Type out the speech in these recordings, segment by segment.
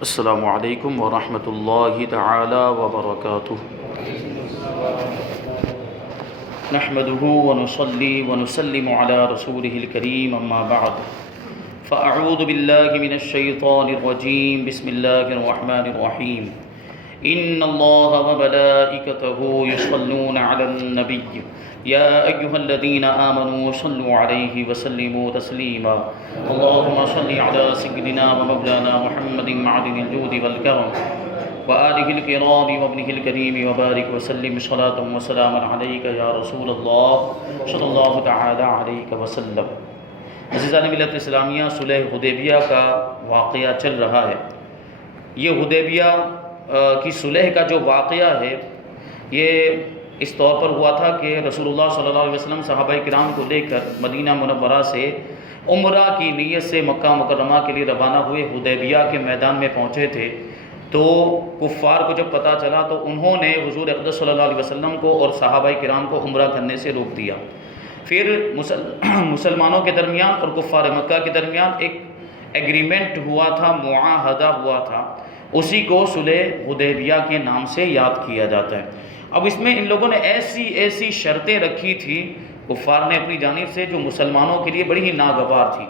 السلام علیکم ورحمۃ اللہ تعالی وبرکاتہ۔ نحمده ونصلي ونسلم على رسوله الكريم اما بعد فاعوذ باللہ من الشیطان الرجیم بسم اللہ الرحمن الرحیم ان اللہ وملائکته یصلون علی النبی یا ایہا الذین آمنوا صلوا علیہ وسلموا تسلیما اللہم صل علی سیدنا ومولانا محمد معدن الجود والکرم وآلہ الکرام وابنہ الکریم وبارک وسلم صلاۃ وسلام علیک یا رسول اللہ صلی اللہ تعالی علیہ وسلم۔ عزیزان ملت اسلامیہ، صلح حدیبیہ کا واقعہ چل رہا ہے۔ یہ حدیبیہ کی صلح کا جو واقعہ ہے یہ اس طور پر ہوا تھا کہ رسول اللہ صلی اللہ علیہ وسلم صحابہ کرام کو لے کر مدینہ منورہ سے عمرہ کی نیت سے مکہ مکرمہ کے لیے روانہ ہوئے حدیبیہ کے میدان میں پہنچے تھے، تو کفار کو جب پتہ چلا تو انہوں نے حضور اقدس صلی اللہ علیہ وسلم کو اور صحابہ کرام کو عمرہ کرنے سے روک دیا۔ پھر مسلمانوں کے درمیان اور کفار مکہ کے درمیان ایک ایگریمنٹ ہوا تھا، معاہدہ ہوا تھا، اسی کو صلح حدیبیہ کے نام سے یاد کیا جاتا ہے۔ اب اس میں ان لوگوں نے ایسی شرطیں رکھی تھی کفار نے اپنی جانب سے، جو مسلمانوں کے لیے بڑی ہی ناگوار تھی،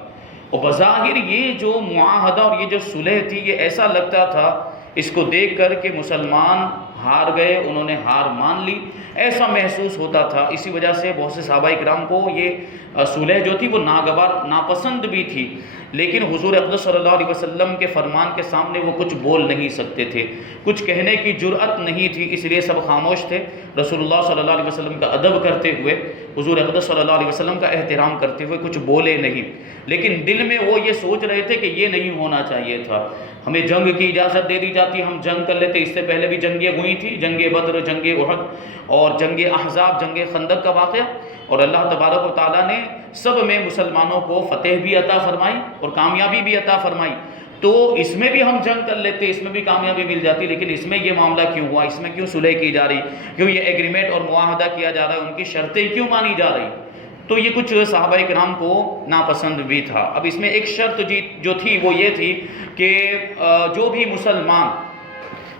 اور بظاہر یہ جو معاہدہ اور یہ جو صلح تھی یہ ایسا لگتا تھا اس کو دیکھ کر کہ مسلمان ہار گئے، انہوں نے ہار مان لی، ایسا محسوس ہوتا تھا۔ اسی وجہ سے بہت سے صحابہ کرام کو یہ صلح جو تھی وہ ناگوار ناپسند بھی تھی، لیکن حضور اقدس صلی اللہ علیہ وسلم کے فرمان کے سامنے وہ کچھ بول نہیں سکتے تھے، کچھ کہنے کی جرأت نہیں تھی، اس لیے سب خاموش تھے۔ رسول اللہ صلی اللہ علیہ وسلم کا ادب کرتے ہوئے، حضور اقدس صلی اللہ علیہ وسلم کا احترام کرتے ہوئے کچھ بولے نہیں، لیکن دل میں وہ یہ سوچ رہے تھے کہ یہ نہیں ہونا چاہیے تھا، ہمیں جنگ کی اجازت دے دی جاتی، ہم جنگ کر لیتے۔ اس سے پہلے بھی جنگیں ہوئی تھی، جنگ بدر، جنگ احد اور جنگ احزاب، جنگ خندق کا واقعہ، اور اللہ تبارک و تعالیٰ نے سب میں مسلمانوں کو فتح بھی عطا فرمائی اور کامیابی بھی عطا فرمائی۔ تو اس میں بھی ہم جنگ کر لیتے، اس میں بھی کامیابی مل جاتی، لیکن اس میں یہ معاملہ کیوں ہوا، اس میں کیوں صلح کی جا رہی، کیوں یہ ایگریمنٹ اور معاہدہ کیا جا رہا ہے، ان کی شرطیں کیوں مانی جا رہی؟ تو یہ کچھ صحابہ کرام کو ناپسند بھی تھا۔ اب اس میں ایک شرط جو تھی وہ یہ تھی کہ جو بھی مسلمان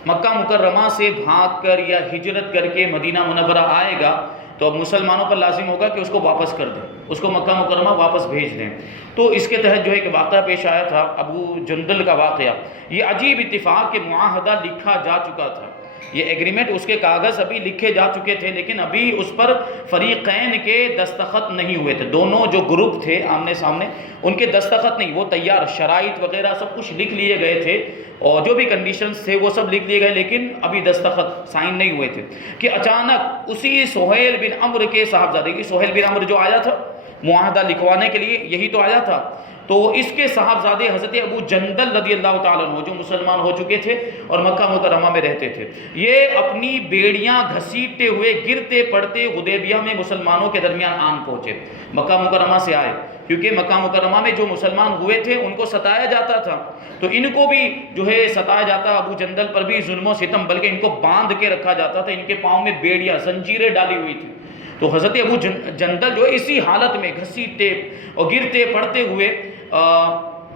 مکہ مکرمہ سے بھاگ کر یا ہجرت کر کے مدینہ منورہ آئے گا تو اب مسلمانوں پر لازم ہوگا کہ اس کو واپس کر دیں، اس کو مکہ مکرمہ واپس بھیج دیں۔ تو اس کے تحت جو ایک واقعہ پیش آیا تھا، ابو جندل کا واقعہ۔ یہ عجیب اتفاق کہ معاہدہ لکھا جا چکا تھا، یہ ایگریمنٹ، اس کے کاغذ ابھی لکھے جا چکے تھے، لیکن ابھی اس پر فریقین کے دستخط نہیں ہوئے تھے، دونوں جو گروپ تھے آمنے سامنے ان کے دستخط نہیں، وہ تیار شرائط وغیرہ سب کچھ لکھ لیے گئے تھے اور جو بھی کنڈیشنز تھے وہ سب لکھ لیے گئے، لیکن ابھی دستخط سائن نہیں ہوئے تھے کہ اچانک اسی سہیل بن عمرو کے صاحبزادے کی، سہیل بن عمرو جو آیا تھا معاہدہ لکھوانے کے لیے، یہی تو آیا تھا، تو اس کے صاحبزادے حضرت ابو جندل رضی اللہ تعالیٰ عنہ جو مسلمان ہو چکے تھے اور مکہ مکرمہ میں رہتے تھے، یہ اپنی بیڑیاں گھسیٹتے ہوئے گرتے پڑتے حدیبیہ میں مسلمانوں کے درمیان آن پہنچے، مکہ مکرمہ سے آئے، کیونکہ مکہ مکرمہ میں جو مسلمان ہوئے تھے ان کو ستایا جاتا تھا، تو ان کو بھی جو ہے ستایا جاتا، ابو جندل پر بھی ظلم و ستم، بلکہ ان کو باندھ کے رکھا جاتا تھا، ان کے پاؤں میں بیڑیاں زنجیریں ڈالی ہوئی تھی۔ تو حضرت ابو جندل جو اسی حالت میں گھسیٹتے اور گرتے پڑتے ہوئے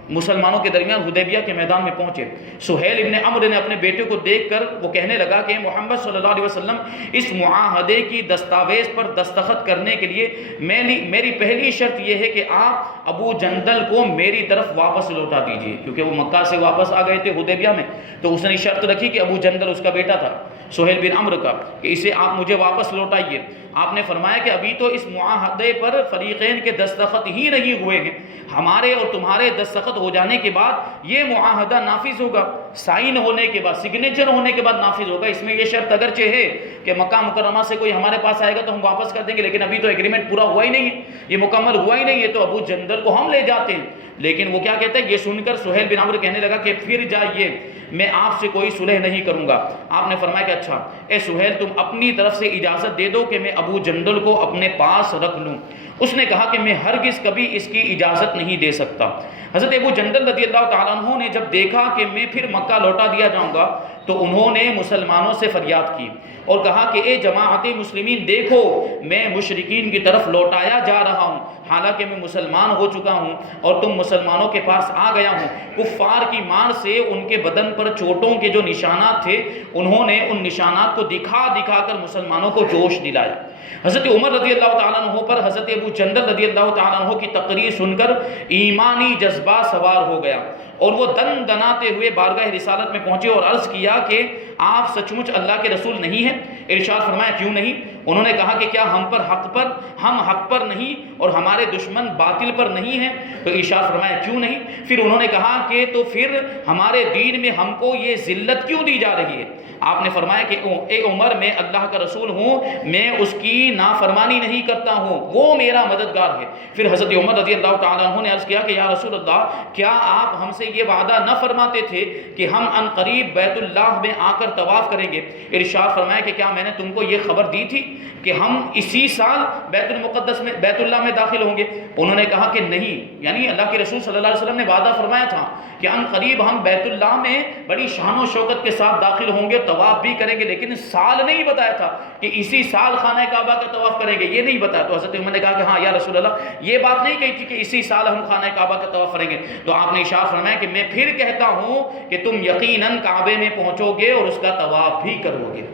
مسلمانوں کے درمیان حدیبیہ کے میدان میں پہنچے۔ سہیل ابن عمرو نے اپنے بیٹے کو دیکھ کر وہ کہنے لگا کہ محمد صلی اللہ علیہ وسلم اس معاہدے کی دستاویز پر دستخط کرنے کے لیے میری پہلی شرط یہ ہے کہ آپ ابو جندل کو میری طرف واپس لوٹا دیجئے، کیونکہ وہ مکہ سے واپس آ گئے تھے حدیبیہ میں، تو اس نے شرط رکھی کہ ابو جندل اس کا بیٹا تھا سہیل بن عمرو کا، کہ اسے آپ مجھے واپس لوٹائیے۔ آپ نے فرمایا کہ ابھی تو اس معاہدے پر فریقین کے دستخط ہی نہیں ہوئے ہیں، ہمارے اور تمہارے دستخط ہو جانے کے بعد یہ معاہدہ نافذ ہوگا، سائن ہونے کے بعد، سگنیچر ہونے کے بعد نافذ ہوگا۔ اس میں یہ شرط اگرچہ ہے کہ مکہ مکرمہ سے کوئی ہمارے پاس آئے گا تو ہم واپس کر دیں گے، لیکن ابھی تو ایگریمنٹ پورا ہوا ہی نہیں ہے، یہ مکمل ہوا ہی نہیں ہے، تو ابو جندل کو ہم لے جاتے ہیں۔ لیکن وہ کیا کہتا ہے، یہ سن کر سہیل بن عمرو کہنے لگا کہ پھر جائیے، میں آپ سے کوئی صلح نہیں کروں گا۔ آپ نے فرمایا کہ اچھا اے سہیل، تم اپنی طرف سے اجازت دے دو کہ میں ابو جندل کو اپنے پاس رکھ لوں۔ اس نے کہا کہ میں ہرگز کبھی اس کی اجازت نہیں دے سکتا، حضرت ابو جندل رضی اللہ تعالیٰ عنہ نے جب دیکھا کہ میں پھر مکہ لوٹا دیا جاؤں گا تو انہوں نے مسلمانوں سے فریاد کی اور کہا کہ اے جماعت مسلمین دیکھو میں مشرکین کی طرف لوٹایا جا رہا ہوں، حالانکہ میں مسلمان ہو چکا ہوں اور تم مسلمانوں کے پاس آ گیا ہوں۔ کفار کی مار سے ان کے بدن پر چوٹوں کے جو نشانات تھے انہوں نے ان نشانات کو دکھا دکھا کر مسلمانوں کو جوش دلایا۔ حضرت عمر رضی اللہ تعالیٰ عنہ پر حضرت ابو جندل رضی اللہ تعالیٰ عنہ کی تقریر سن کر ایمانی جذبہ سوار ہو گیا اور وہ دن دناتے ہوئے بارگاہ رسالت میں پہنچے اور عرض کیا کہ آپ سچ مچ اللہ کے رسول نہیں ہیں؟ ارشاد فرمایا کیوں نہیں؟ انہوں نے کہا کہ کیا ہم حق پر نہیں اور ہمارے دشمن باطل پر نہیں ہیں؟ تو ارشاد فرمایا کیوں نہیں؟ پھر انہوں نے کہا کہ تو پھر ہمارے دین میں ہم کو یہ ذلت کیوں دی جا رہی ہے؟ آپ نے فرمایا کہ اے عمر میں اللہ کا رسول ہوں، میں اس کی نافرمانی نہیں کرتا ہوں، وہ میرا مددگار ہے۔ پھر حضرت عمر رضی اللہ تعالیٰ عنہ نے عرض کیا کہ یا رسول اللہ کیا آپ ہم سے یہ وعدہ نہ فرماتے تھے کہ ہم ان قریب بیت اللہ میں آ کر طواف کریں گے؟ ارشاد فرمایا کہ کیا میں نے تم کو یہ خبر دی تھی کہ ہم اسی سال بیت المقدس میں بیت اللہ میں داخل ہوں گے؟ انہوں نے کہا کہ نہیں، یعنی اللہ کے رسول صلی اللہ علیہ وسلم نے وعدہ فرمایا تھا کہ ان قریب ہم بیت اللہ میں بڑی شان و شوکت کے ساتھ داخل ہوں گے، طواف بھی کریں گے، لیکن سال نہیں بتایا تھا کہ اسی سال خانہ کعبہ کا طواف کریں گے، یہ نہیں بتایا۔ تو حضرت عمر نے کہا کہ ہاں یا رسول اللہ یہ بات نہیں کہی تھی کہ اسی سال ہم خانہ کعبہ کا طواف کریں گے۔ تو آپ نے ارشاد فرمایا کہ میں پھر کہتا ہوں کہ تم یقیناً کعبے میں پہنچو گے اور اس کا طواف بھی کرو گے۔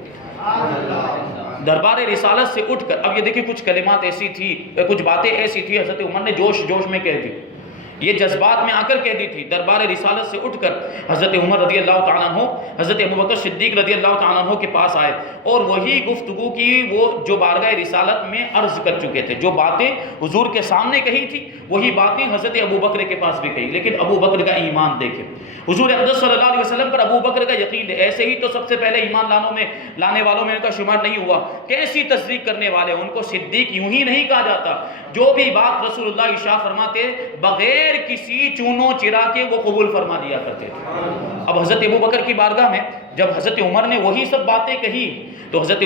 دربار رسالت سے اٹھ کر اب یہ دیکھیں کچھ کلمات ایسی تھی، کچھ باتیں ایسی تھی حضرت عمر نے جوش جوش میں کہہ دی، یہ جذبات میں آ کر کہہ دی تھی۔ دربار رسالت سے اٹھ کر حضرت عمر رضی اللہ تعالیٰ عنہ حضرت ابوبکر صدیق رضی اللہ تعالیٰ عنہ کے پاس آئے اور وہی گفتگو کی وہ جو بارگاہ رسالت میں عرض کر چکے تھے، جو باتیں حضور کے سامنے کہی تھی وہی باتیں حضرت ابوبکر کے پاس بھی کہی۔ لیکن ابوبکر کا ایمان دیکھیں، حضور اقدس صلی اللہ علیہ وسلم پر ابوبکر کا یقین ہے، ایسے ہی تو سب سے پہلے ایمان لانے والوں میں ان کا شمار نہیں ہوا، کیسی تصدیق کرنے والے، ان کو صدیق یوں ہی نہیں کہا جاتا، جو بھی بات رسول اللہ ارشاد فرماتے بغیر کسی چونو چرا کے وہ قبول فرما دیا کرتے تھے۔ اب حضرت ابوبکر کی بارگاہ میں جب حضرت عمر نے وہی سب باتیں کہی تو حضرت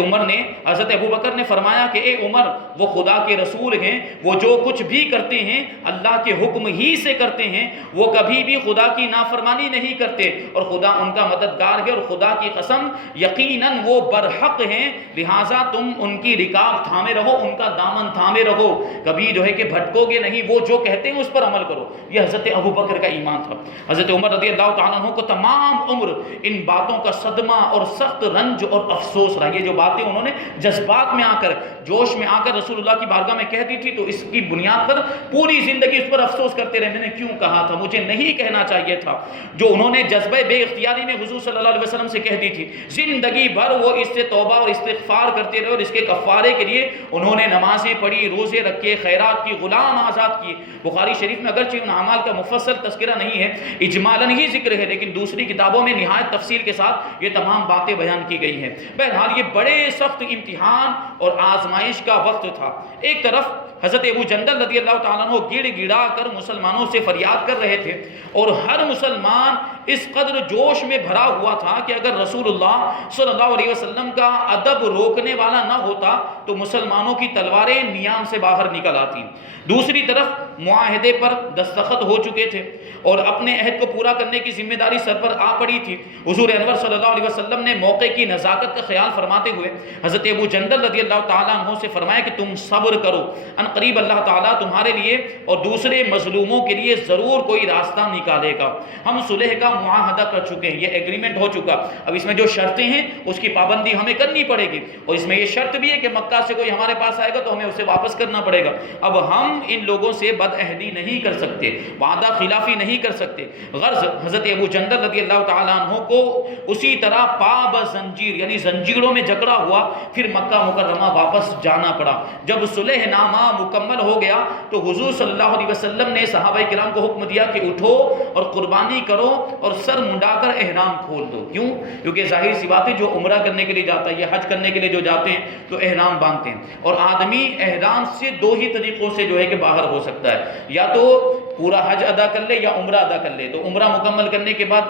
ابوبکر نے فرمایا کہ اے عمر وہ خدا کے رسول ہیں، وہ جو کچھ بھی کرتے ہیں اللہ کے حکم ہی سے کرتے ہیں، وہ کبھی بھی خدا کی نافرمانی نہیں کرتے اور خدا ان کا مددگار ہے، اور خدا کی قسم یقیناً وہ برحق ہیں، لہٰذا تم ان کی رکاب تھامے رہو، ان کا دامن تھامے رہو، کبھی جو ہے کہ بھٹکو گے نہیں، وہ جو کہتے ہیں اس پر عمل کرو۔ یہ حضرت ابوبکر کا ایمان تھا۔ حضرت عمر رضی اللہ تعالیٰ عنہ کو تمام عمر ان باتوں کا صدمہ اور سخت رنج اور افسوس رہا۔ یہ جو باتیں انہوں نے جذبات میں آ کر جوش میں آ کر رسول اللہ کی بارگاہ میں کہہ دی تھی تو اس کی بنیاد پر پوری زندگی اس پر افسوس کرتے رہے، میں نے کیوں کہا تھا، مجھے نہیں کہنا چاہیے تھا۔ جو انہوں نے جذبہ بے اختیاری میں حضور صلی اللہ علیہ وسلم سے کہہ دی تھی، زندگی بھر وہ اس سے توبہ اور استغفار کرتے رہے اور اس کے کفارے کے لیے انہوں نے نمازیں پڑھی، روزے رکھے، خیرات کی، غلام آزاد کیے۔ بخاری شریف میں اگرچہ ان اعمال کا مفصل تذکرہ نہیں ہے، اجمالاً ہی ذکر ہے، لیکن دوسری کتابوں میں نہایت تفصیل کے ساتھ یہ تمام باتیں بیان کی گئی ہیں۔ بہرحال یہ بڑے سخت امتحان اور آزمائش کا وقت تھا۔ ایک طرف حضرت ابو جندل رضی اللہ تعالیٰ عنہ گڑ گڑا کر مسلمانوں سے فریاد کر رہے تھے اور ہر مسلمان اس قدر جوش میں بھرا ہوا تھا کہ اگر رسول اللہ صلی اللہ علیہ وسلم کا ادب روکنے والا نہ ہوتا تو مسلمانوں کی تلواریں نیام سے باہر نکل آتی۔ دوسری طرف معاہدے پر دستخط ہو چکے تھے اور اپنے عہد کو پورا کرنے کی ذمہ داری سر پر آ پڑی تھی۔ حضور انور صلی اللہ علیہ وسلم نے موقع کی نزاکت کا خیال فرماتے ہوئے حضرت ابو جندل رضی اللہ تعالیٰ عنہ سے فرمایا کہ تم صبر کرو، ان قریب اللہ تعالیٰ تمہارے لیے اور دوسرے مظلوموں کے لیے ضرور کوئی راستہ نکالے گا۔ ہم صلح کا معاہدہ کر چکے ہیں، یہ ایگریمنٹ ہو چکا، اب اس میں جو شرطیں ہیں اس کی پابندی ہمیں کرنی پڑے گی، اور اس میں یہ شرط بھی ہے کہ مکہ سے کوئی ہمارے پاس آئے گا تو ہمیں اسے واپس کرنا پڑے گا۔ اب ہم ان لوگوں سے بد عہدی نہیں کر سکتے، وعدہ خلافی نہیں کر سکتے۔ غرض حضرت ابو جندل رضی اللہ تعالیٰ عنہ کو اسی طرح پاب زنجیر یعنی زنجیروں میں جکڑا ہوا پھر مکہ مکرمہ واپس جانا پڑا۔ جب صلح نامہ مکمل ہو گیا تو حضور صلی اللہ علیہ وسلم نے صحابہ کرام کو حکم دیا کہ اٹھو اور قربانی کرو اور سر منڈا کر احرام کھول دو۔ کیوں؟ کیونکہ ظاہر سی بات ہے جو عمرہ کرنے کے لیے جاتا ہے یا حج کرنے کے لیے جو جاتے ہیں تو احرام باندھتے ہیں، اور آدمی احرام سے دو ہی طریقوں سے جو ہے کہ باہر ہو سکتا ہے، یا تو پورا حج ادا کر لے یا عمرہ ادا کر لے۔ تو عمرہ مکمل کرنے کے بعد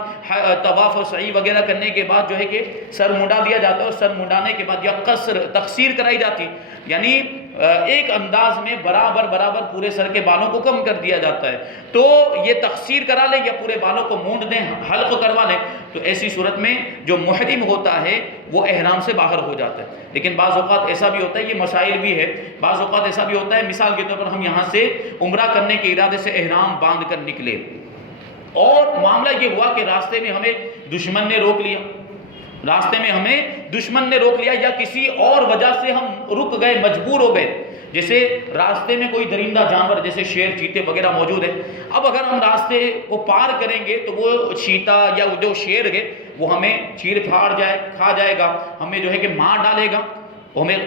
طواف و سعی وغیرہ کرنے کے بعد جو ہے کہ سر منڈا دیا جاتا ہے، اور سر منڈانے کے بعد یا قصر تقصیر کرائی جاتی، یعنی ایک انداز میں برابر پورے سر کے بالوں کو کم کر دیا جاتا ہے، تو یہ تقصیر کرا لے یا پورے بالوں کو مونڈ دیں، حلق کروا لیں، تو ایسی صورت میں جو محرم ہوتا ہے وہ احرام سے باہر ہو جاتا ہے۔ لیکن بعض اوقات ایسا بھی ہوتا ہے، یہ مسائل بھی ہے، بعض اوقات ایسا بھی ہوتا ہے، مثال کے طور پر ہم یہاں سے عمرہ کرنے کے ارادے سے احرام باندھ کر نکلے اور معاملہ یہ ہوا کہ راستے میں ہمیں دشمن نے روک لیا، یا کسی اور وجہ سے ہم رک گئے، مجبور ہو گئے، جیسے راستے میں کوئی درندہ جانور جیسے شیر، چیتے وغیرہ موجود ہے، اب اگر ہم راستے کو پار کریں گے تو وہ چیتا یا جو شیر ہے وہ ہمیں چیر پھاڑ کھا جائے گا، ہمیں جو ہے کہ مار ڈالے گا، ہمیں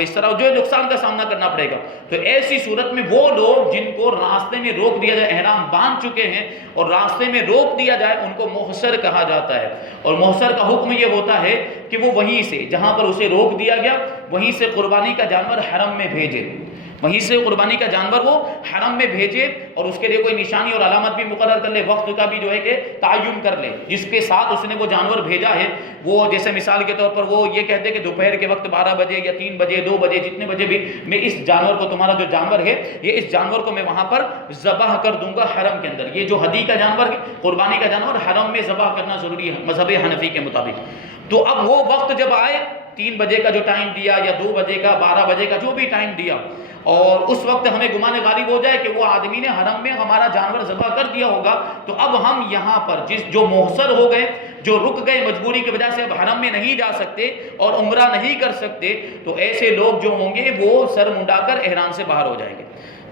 اس طرح جو نقصان کا سامنا کرنا پڑے گا۔ تو ایسی صورت میں وہ لوگ جن کو راستے میں روک دیا جائے، احرام باندھ چکے ہیں اور راستے میں روک دیا جائے، ان کو محصر کہا جاتا ہے، اور محصر کا حکم یہ ہوتا ہے کہ وہ وہیں سے جہاں پر اسے روک دیا گیا وہیں سے قربانی کا جانور حرم میں بھیجے، وہ حرم میں بھیجے، اور اس کے لیے کوئی نشانی اور علامت بھی مقرر کر لے، وقت کا بھی جو ہے کہ تعین کر لے، جس کے ساتھ اس نے وہ جانور بھیجا ہے، وہ جیسے مثال کے طور پر وہ یہ کہتے کہ دوپہر کے وقت 12 بجے یا 3 بجے 2 بجے جتنے بجے بھی میں اس جانور کو، تمہارا جو جانور ہے یہ اس جانور کو میں وہاں پر ذبح کر دوں گا حرم کے اندر۔ یہ جو ہدی کا جانور ہے، قربانی کا جانور حرم میں ذبح کرنا ضروری ہے مذہب حنفی کے مطابق۔ تو اب وہ وقت جب آئے، 3 بجے کا جو ٹائم دیا یا 2 بجے کا، 12 بجے کا جو بھی ٹائم دیا، اور اس وقت ہمیں گمان غالب ہو جائے کہ وہ آدمی نے حرم میں ہمارا جانور ذبح کر دیا ہوگا، تو اب ہم یہاں پر جو محصر ہو گئے، جو رک گئے مجبوری کی وجہ سے، اب حرم میں نہیں جا سکتے اور عمرہ نہیں کر سکتے، تو ایسے لوگ جو ہوں گے وہ سر منڈا کر احرام سے باہر ہو جائیں گے۔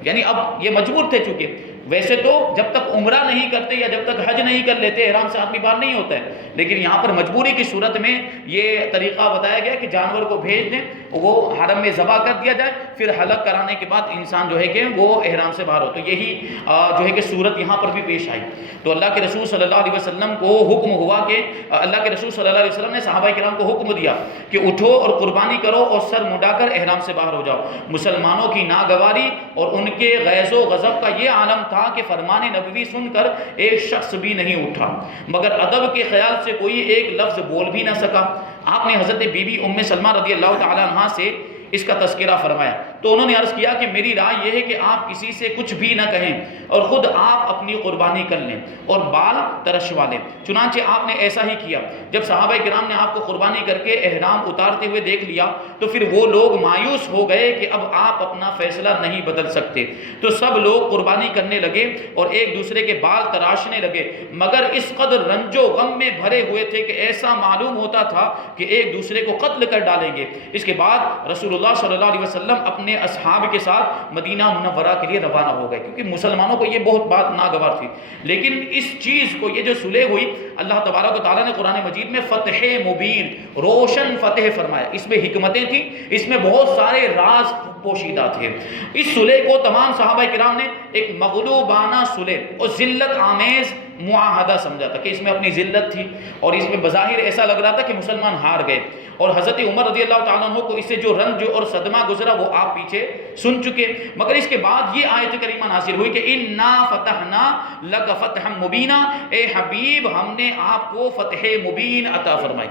یعنی اب یہ مجبور تھے، چونکہ ویسے تو جب تک عمرہ نہیں کرتے یا جب تک حج نہیں کر لیتے احرام سے آدمی باہر نہیں ہوتا ہے، لیکن یہاں پر مجبوری کی صورت میں یہ طریقہ بتایا گیا کہ جانور کو بھیج دیں، وہ حرم میں ذبح کر دیا جائے، پھر حلق کرانے کے بعد انسان جو ہے کہ وہ احرام سے باہر ہو۔ تو یہی جو ہے کہ صورت یہاں پر بھی پیش آئی۔ تو اللہ کے رسول صلی اللہ علیہ وسلم کو حکم ہوا کہ اللہ کے رسول صلی اللہ علیہ وسلم نے صحابہ کرام کو حکم دیا کہ اٹھو اور قربانی کرو اور سر منڈا کر احرام سے باہر ہو جاؤ۔ مسلمانوں کی ناگواری اور ان کے غیظ و غضب کا یہ عالم تھا کہ فرمان نبوی سن کر ایک شخص بھی نہیں اٹھا، مگر ادب کے خیال سے کوئی ایک لفظ بول بھی نہ سکا۔ آپ نے حضرت بی بی ام سلمہ رضی اللہ تعالی عنہا سے اس کا تذکرہ فرمایا، تو انہوں نے عرض کیا کہ میری رائے یہ ہے کہ آپ کسی سے کچھ بھی نہ کہیں اور خود آپ اپنی قربانی کر لیں اور بال ترشوا لیں۔ چنانچہ آپ نے ایسا ہی کیا۔ جب صحابہ کرام نے آپ کو قربانی کر کے احرام اتارتے ہوئے دیکھ لیا تو پھر وہ لوگ مایوس ہو گئے کہ اب آپ اپنا فیصلہ نہیں بدل سکتے، تو سب لوگ قربانی کرنے لگے اور ایک دوسرے کے بال تراشنے لگے، مگر اس قدر رنج و غم میں بھرے ہوئے تھے کہ ایسا معلوم ہوتا تھا کہ ایک دوسرے کو قتل کر ڈالیں گے۔ اس کے بعد رسول اللہ صلی اللہ علیہ وسلم اپنے اصحاب کے ساتھ مدینہ منورہ کے لیے روانہ ہو گئے، کیونکہ مسلمانوں کو یہ بہت بات ناگوار تھی۔ لیکن اس چیز کو، یہ جو صلح ہوئی، اللہ تبارک و تعالیٰ نے قرآن مجید میں فتح مبین، روشن فتح فرمایا۔ اس میں حکمتیں تھیں، اس میں بہت سارے راز پوشیدہ تھے۔ اس صلح کو تمام صحابہ کرام نے ایک مغلوبانہ صلح اور ذلت آمیز معاہدہ سمجھا تھا، کہ اس میں اپنی ذلت تھی اور اس میں بظاہر ایسا لگ رہا تھا کہ مسلمان ہار گئے، اور حضرت عمر رضی اللہ تعالیٰ عنہ کو اس سے جو رنج اور صدمہ گزرا وہ آپ پیچھے سن چکے۔ مگر اس کے بعد یہ آیت کریمہ نازل ہوئی کہ اِنَّا فَتَحْنَا لَكَ فَتْحًا مُبِينًا، اے حبیب ہم نے آپ کو فتح مبین عطا فرمائی،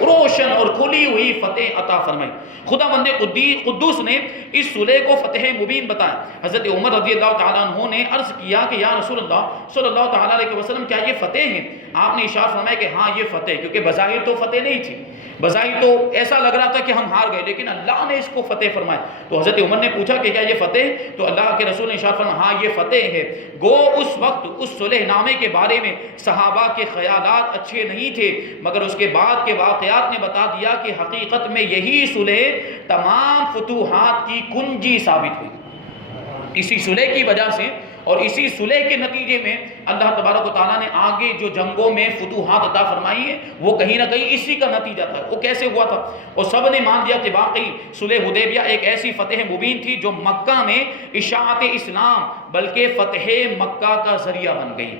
روشن اور کھلی ہوئی فتح عطا فرمائی۔ خدا بند قدوس نے اس صلح کو فتح مبین بتایا۔ حضرت عمر رضی اللہ تعالیٰ عنہ نے عرض کیا کہ یا رسول اللہ صلی اللہ تعالیٰ علیہ وسلم کیا یہ فتح ہے؟ آپ نے اشارہ فرمایا کہ ہاں یہ فتح، کیونکہ بظاہر تو فتح نہیں تھی، بظاہر تو ایسا لگ رہا تھا کہ ہم ہار گئے، لیکن اللہ نے اس کو فتح فرمایا۔ تو حضرت عمر نے پوچھا کہ کیا یہ فتح؟ تو اللہ کے رسول نے اشارہ فرمایا ہاں یہ فتح ہے۔ گو اس وقت اس صلح نامے کے بارے میں صحابہ کے خیالات اچھے نہیں تھے، مگر اس کے بعد کے واقعات نے بتا دیا کہ حقیقت میں یہی صلح تمام فتوحات کی کنجی ثابت ہوئی۔ اسی صلح کی وجہ سے اور اسی صلح کے نتیجے میں اللہ تبارک و تعالیٰ نے آگے جو جنگوں میں فتوحات عطا فرمائی ہیں وہ کہیں نہ کہیں اسی کا نتیجہ تھا۔ وہ کیسے ہوا تھا؟ اور سب نے مان لیا کہ واقعی صلح حدیبیہ ایک ایسی فتح مبین تھی جو مکہ میں اشاعت اسلام بلکہ فتح مکہ کا ذریعہ بن گئی۔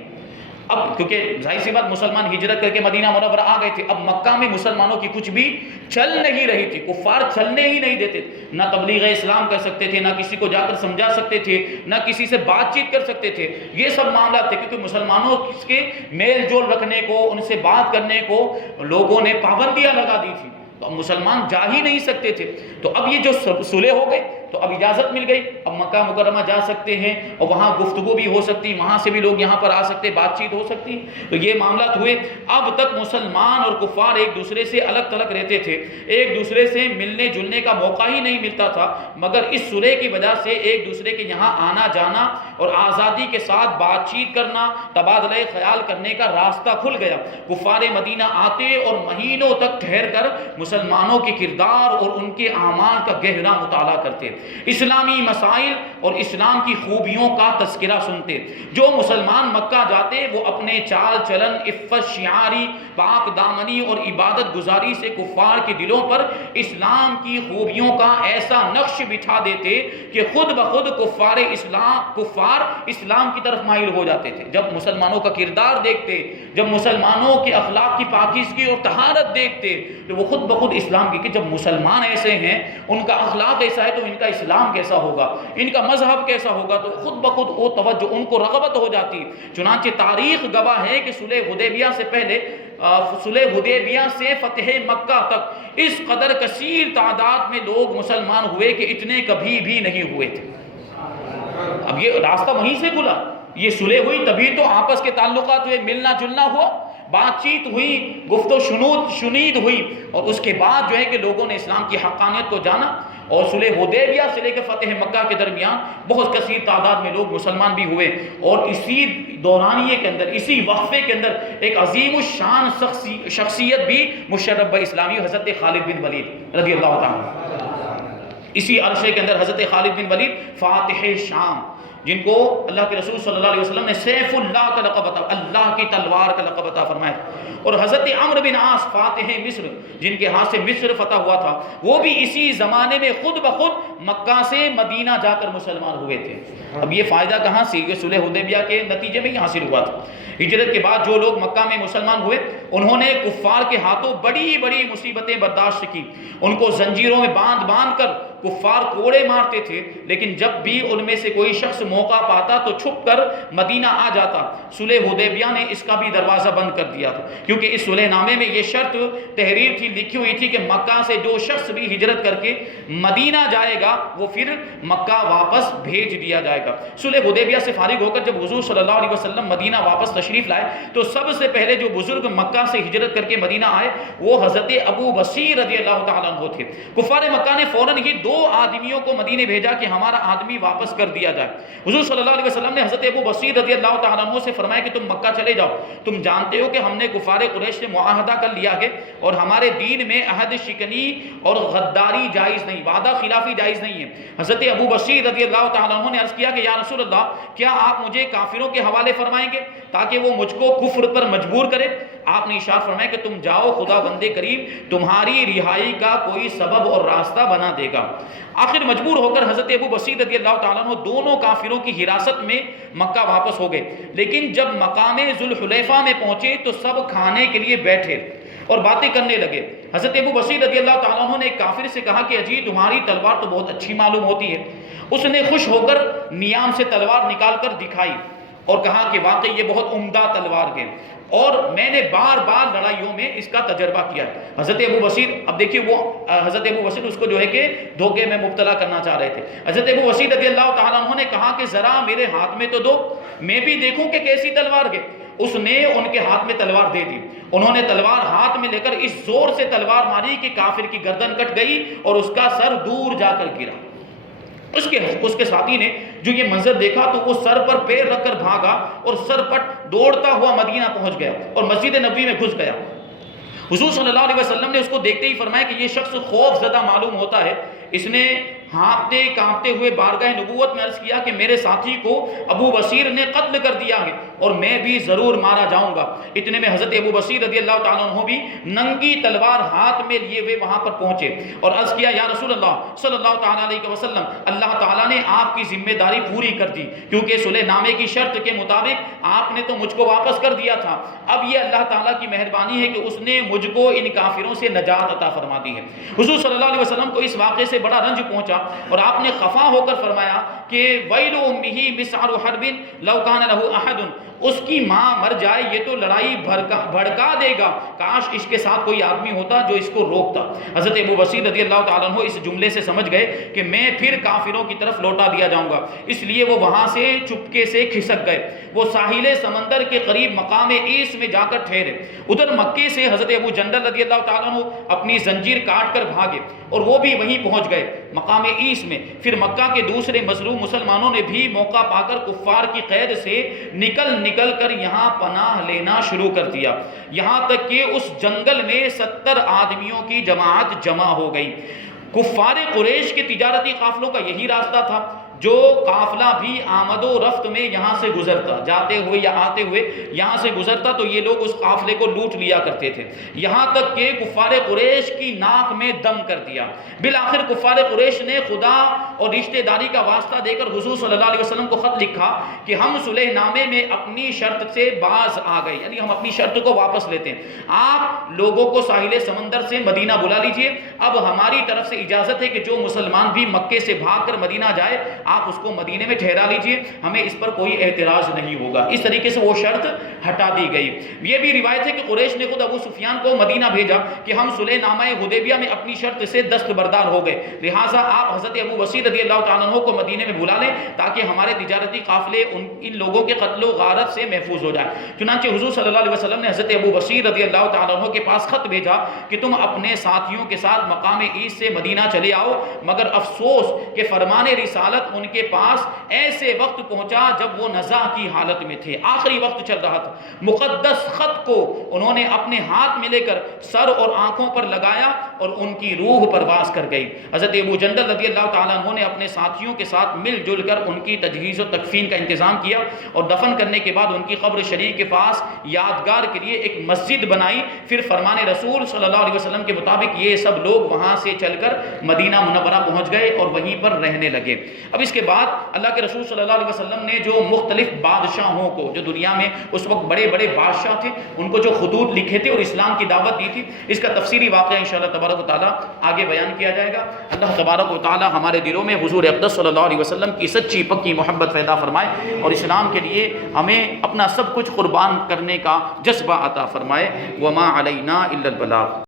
اب کیونکہ ظاہر سی بات مسلمان ہجرت کر کے مدینہ منورہ آ گئے تھے، اب مکہ میں مسلمانوں کی کچھ بھی چل نہیں رہی تھی، کفار چلنے ہی نہیں دیتے، نہ تبلیغ اسلام کر سکتے تھے، نہ کسی کو جا کر سمجھا سکتے تھے، نہ کسی سے بات چیت کر سکتے تھے۔ یہ سب معاملات تھے کیونکہ مسلمانوں کے میل جول رکھنے کو، ان سے بات کرنے کو لوگوں نے پابندیاں لگا دی تھی، تو اب مسلمان جا ہی نہیں سکتے تھے۔ تو اب یہ جو صلح ہو گئے، تو اب اجازت مل گئی، اب مکہ مکرمہ جا سکتے ہیں اور وہاں گفتگو بھی ہو سکتی، وہاں سے بھی لوگ یہاں پر آ سکتے، بات چیت ہو سکتی. تو یہ معاملات ہوئے. اب تک مسلمان اور کفار ایک دوسرے سے الگ تھلگ رہتے تھے، ایک دوسرے سے ملنے جلنے کا موقع ہی نہیں ملتا تھا، مگر اس صلح کی وجہ سے ایک دوسرے کے یہاں آنا جانا اور آزادی کے ساتھ بات چیت کرنا، تبادلہ خیال کرنے کا راستہ کھل گیا. کفار مدینہ آتے اور مہینوں تک ٹھہر کر مسلمانوں کے کردار اور ان کے اعمال کا گہرا مطالعہ کرتے، اسلامی مسائل اور اسلام کی خوبیوں کا تذکرہ سنتے. جو مسلمان مکہ جاتے وہ اپنے چال چلن، عفت شعاری، پاک دامنی اور عبادت گزاری سے کفار کے دلوں پر اسلام کی خوبیوں کا ایسا نقش بٹھا دیتے کہ خود بخود کفار اسلام کی طرف مائل ہو جاتے تھے. جب مسلمانوں کا کردار دیکھتے، جب مسلمانوں کے اخلاق کی پاکیزگی اور طہارت دیکھتے تو وہ خود بخود اسلام کی، کہ جب مسلمان ایسے ہیں، ان کا اخلاق ایسا ہے تو ان کا اسلام کیسا ہوگا، ان کا مذہب کیسا ہوگا، تو خود بخود وہ توجہ ان کو رغبت ہو جاتی. چنانچہ تاریخ گواہ ہے کہ صلح حدیبیہ سے پہلے، صلح حدیبیہ سے فتح مکہ تک اس قدر کثیر تعداد میں لوگ مسلمان ہوئے کہ اتنے کبھی بھی نہیں ہوئے تھے. اب یہ راستہ وہیں سے کھلا، یہ صلح ہوئی تبھی تو آپس کے تعلقات ہوئے، ملنا جلنا ہوا، بات چیت ہوئی، گفت و شنید ہوئی، اور اس کے بعد جو ہے کہ لوگوں نے اسلام کی حقانیت کو جانا. اور صلح حدیبیہ سے لے کر فتح مکہ کے درمیان بہت کثیر تعداد میں لوگ مسلمان بھی ہوئے. اور اسی دورانیے کے اندر، اسی وقفے کے اندر ایک عظیم الشان شخصیت بھی مشرف اسلامی حضرت خالد بن ولید رضی اللہ تعالیٰ. اسی عرصے کے اندر حضرت خالد بن ولید فاتح شام، جن کو اللہ کے رسول صلی اللہ علیہ وسلم نے سیف اللہ کا لقب عطا، اللہ کی تلوار کا لقب عطا فرمایا. اور حضرت عمرو بن عاص فاتح مصر، جن کے ہاتھ سے مصر فتح ہوا تھا، وہ بھی اسی زمانے میں خود بخود مکہ سے مدینہ جا کر مسلمان ہوئے تھے. اب یہ فائدہ کہاں سے؟ یہ صلح حدیبیہ کے نتیجے میں ہی حاصل ہوا تھا. ہجرت کے بعد جو لوگ مکہ میں مسلمان ہوئے، انہوں نے کفار کے ہاتھوں بڑی بڑی مصیبتیں برداشت کی. ان کو زنجیروں میں باندھ کر کفار کوڑے مارتے تھے، لیکن جب بھی ان میں سے کوئی شخص موقع پاتا تو چھپ کر مدینہ آ جاتا. صلح حدیبیہ نے اس کا بھی دروازہ بند کر دیا تھا، کیونکہ اس صلح نامے میں یہ شرط تحریر تھی، لکھی ہوئی تھی کہ مکہ سے جو شخص بھی ہجرت کر کے مدینہ جائے گا وہ پھر مکہ واپس بھیج دیا جائے گا. صلح حدیبیہ سے فارغ ہو کر جب حضور صلی اللہ علیہ وسلم مدینہ واپس تشریف لائے تو سب سے پہلے جو بزرگ مکہ سے ہجرت کر کے مدینہ آئے وہ حضرت ابو بصیر رضی اللہ تعالیٰ عنہ تھے. کفار مکہ نے فوراً ہی 2 آدمیوں کو مدینے بھیجا کہ ہمارا آدمی واپس کر دیا جائے. حضور صلی اللہ علیہ وسلم نے حضرت ابو بصیر رضی اللہ تعالیٰ عنہ سے فرمایا کہ تم مکہ چلے جاؤ، تم جانتے ہو کہ ہم نے کفار قریش سے معاہدہ کر لیا ہے اور ہمارے دین میں عہد شکنی اور غداری جائز نہیں، وعدہ خلافی جائز نہیں ہے. حضرت ابو بصیر رضی اللہ تعالیٰ عنہ نے عرض کیا کہ یا رسول اللہ، کیا آپ مجھے کافروں کے حوالے فرمائیں گے تاکہ وہ مجھ کو کفر پر مجبور کرے؟ آپ نے ارشاد فرمایا کہ تم جاؤ، خدا بندے کریم تمہاری رہائی کا کوئی سبب اور راستہ بنا دے گا. آخر مجبور ہو کر حضرت ابو بصیر رضی اللہ تعالیٰ عنہ دونوں کافروں کی حراست میں مکہ واپس ہو گئے. لیکن جب مقام ذوالحلیفہ میں پہنچے تو سب کھانے کے لیے بیٹھے اور باتیں کرنے لگے. حضرت ابو بصیر رضی اللہ تعالیٰ عنہ نے ایک کافر سے کہا کہ اجی تمہاری تلوار تو بہت اچھی معلوم ہوتی ہے. اس نے خوش ہو کر نیام سے تلوار نکال کر دکھائی اور کہا کہ واقعی یہ بہت عمدہ تلوار ہے اور میں نے بار بار لڑائیوں میں اس کا تجربہ کیا. حضرت ابو بصیر، اب دیکھیے وہ حضرت ابو بصیر اس کو جو ہے کہ دھوکے میں مبتلا کرنا چاہ رہے تھے. حضرت ابو بصیر رضی اللہ تعالیٰ عنہ نے کہا کہ ذرا میرے ہاتھ میں تو دو، میں بھی دیکھوں کہ کیسی تلوار ہے. اس نے ان کے ہاتھ میں تلوار دے دی. انہوں نے تلوار ہاتھ میں لے کر اس زور سے تلوار ماری کہ کافر کی گردن کٹ گئی اور اس کا سر دور جا کر گرا. اس کے ساتھی نے جو یہ منظر دیکھا تو وہ سر پر پیر رکھ کر بھاگا اور سر پٹ دوڑتا ہوا مدینہ پہنچ گیا اور مسجد نبوی میں گھس گیا. حضور صلی اللہ علیہ وسلم نے اس کو دیکھتے ہی فرمایا کہ یہ شخص خوف زدہ معلوم ہوتا ہے. اس نے ہانپتے کانپتے ہوئے بارگاہ نبوت میں عرض کیا کہ میرے ساتھی کو ابو بصیر نے قتل کر دیا ہے اور میں بھی ضرور مارا جاؤں گا. اتنے میں حضرت ابو بصیر رضی اللہ تعالیٰ عنہ بھی ننگی تلوار ہاتھ میں لیے ہوئے وہاں پر پہنچے اور عرض کیا یا رسول اللہ صلی اللہ تعالیٰ علیہ وسلم، اللہ تعالیٰ نے آپ کی ذمہ داری پوری کر دی، کیونکہ صلح نامے کی شرط کے مطابق آپ نے تو مجھ کو واپس کر دیا تھا. اب یہ اللہ تعالیٰ کی مہربانی ہے کہ اس نے مجھ کو ان کافروں سے نجات عطا فرما دی ہے. حضور صلی اللہ علیہ وسلم کو اس واقعے سے بڑا رنج پہنچا اور آپ نے خفا ہو کر فرمایا کہ ویل امہ مسعر حرب لو کان لہ احد، اس کی ماں مر جائے یہ تو لڑائی بھڑکا دے گا، کاش اس کے ساتھ کوئی آدمی ہوتا جو اس کو روکتا۔ حضرت ابو بصیر رضی اللہ تعالیٰ عنہ اس جملے سے سمجھ گئے کہ میں پھر کافروں کی طرف لوٹا دیا جاؤں گا، اس لیے وہ وہاں سے چپکے سے کھسک گئے۔ وہ ساحل سمندر کے قریب مقام عیس میں جا کر ٹھہرے۔ ادھر مکے سے حضرت ابو جندل رضی اللہ تعالیٰ عنہ اپنی زنجیر کاٹ کر بھاگے اور وہ بھی وہیں پہنچ گئے مقام عیس میں۔ پھر مکہ کے دوسرے مظلوم مسلمانوں نے بھی موقع پا کر کفار کی قید سے نکل کر یہاں پناہ لینا شروع کر دیا، یہاں تک کہ اس جنگل میں 70 آدمیوں کی جماعت جمع ہو گئی۔ کفار قریش کے تجارتی قافلوں کا یہی راستہ تھا، جو قافلہ بھی آمد و رفت میں یہاں سے گزرتا، جاتے ہوئے یا آتے ہوئے یہاں سے گزرتا تو یہ لوگ اس قافلے کو لوٹ لیا کرتے تھے، یہاں تک کہ کفار قریش کی ناک میں دم کر دیا۔ بالآخر کفار قریش نے خدا اور رشتہ داری کا واسطہ دے کر حضور صلی اللہ علیہ وسلم کو خط لکھا کہ ہم صلح نامے میں اپنی شرط سے باز آ گئے، یعنی ہم اپنی شرط کو واپس لیتے ہیں، آپ لوگوں کو ساحل سمندر سے مدینہ بلا لیجئے، اب ہماری طرف سے اجازت ہے کہ جو مسلمان بھی مکے سے بھاگ کر مدینہ جائے آپ اس کو مدینے میں ٹھہرا لیجئے، ہمیں اس پر کوئی اعتراض نہیں ہوگا۔ اس طریقے سے وہ شرط ہٹا دی گئی۔ یہ بھی روایت ہے کہ قریش نے خود ابو سفیان کو مدینہ بھیجا کہ ہم صلح نامہ حدیبیہ میں اپنی شرط سے دستبردار ہو گئے، لہٰذا آپ حضرت ابو بصیر رضی اللہ تعالیٰ عنہ کو مدینے میں بلا لیں تاکہ ہمارے تجارتی قافلے ان لوگوں کے قتل و غارت سے محفوظ ہو جائے۔ چنانچہ حضور صلی اللہ علیہ وسلم نے حضرت ابو بصیر رضی اللہ تعالیٰ عنہ کے پاس خط بھیجا کہ تم اپنے ساتھیوں کے ساتھ مقام عیس سے مدینہ چلے آؤ، مگر افسوس کہ فرمان رسالت ان کے پاس ایسے وقت پہنچا جب وہ نزع کی حالت میں تھے، آخری وقت چل رہا تھا۔ مقدس خط کو انہوں نے اپنے ہاتھ میں لے کر سر اور آنکھوں پر لگایا اور ان کی روح پرواز کر گئی۔ حضرت ابو جندل رضی اللہ تعالیٰ عنہ نے اپنے ساتھیوں کے ساتھ مل جل کر ان کی تجہیز و تکفین کا انتظام کیا اور دفن کرنے کے بعد ان کی قبر شریف کے پاس یادگار کے لیے ایک مسجد بنائی۔ پھر فرمان رسول صلی اللہ علیہ وسلم کے مطابق یہ سب لوگ وہاں سے چل کر مدینہ منورہ پہنچ گئے اور وہیں پر رہنے لگے۔ اب اس کے بعد اللہ کے رسول صلی اللہ علیہ وسلم نے جو مختلف بادشاہوں کو، جو دنیا میں اس وقت بڑے بڑے بادشاہ تھے، ان کو جو خطوط لکھے تھے اور اسلام کی دعوت دی تھی، اس کا تفصیلی واقعہ انشاءاللہ تبارک و تعالیٰ آگے بیان کیا جائے گا۔ اللہ تبارک و تعالیٰ ہمارے دلوں میں حضور اقدس صلی اللہ علیہ وسلم کی سچی پکی محبت پیدا فرمائے اور اسلام کے لیے ہمیں اپنا سب کچھ قربان کرنے کا جذبہ عطا فرمائے۔ وما علینا الا البلاغ۔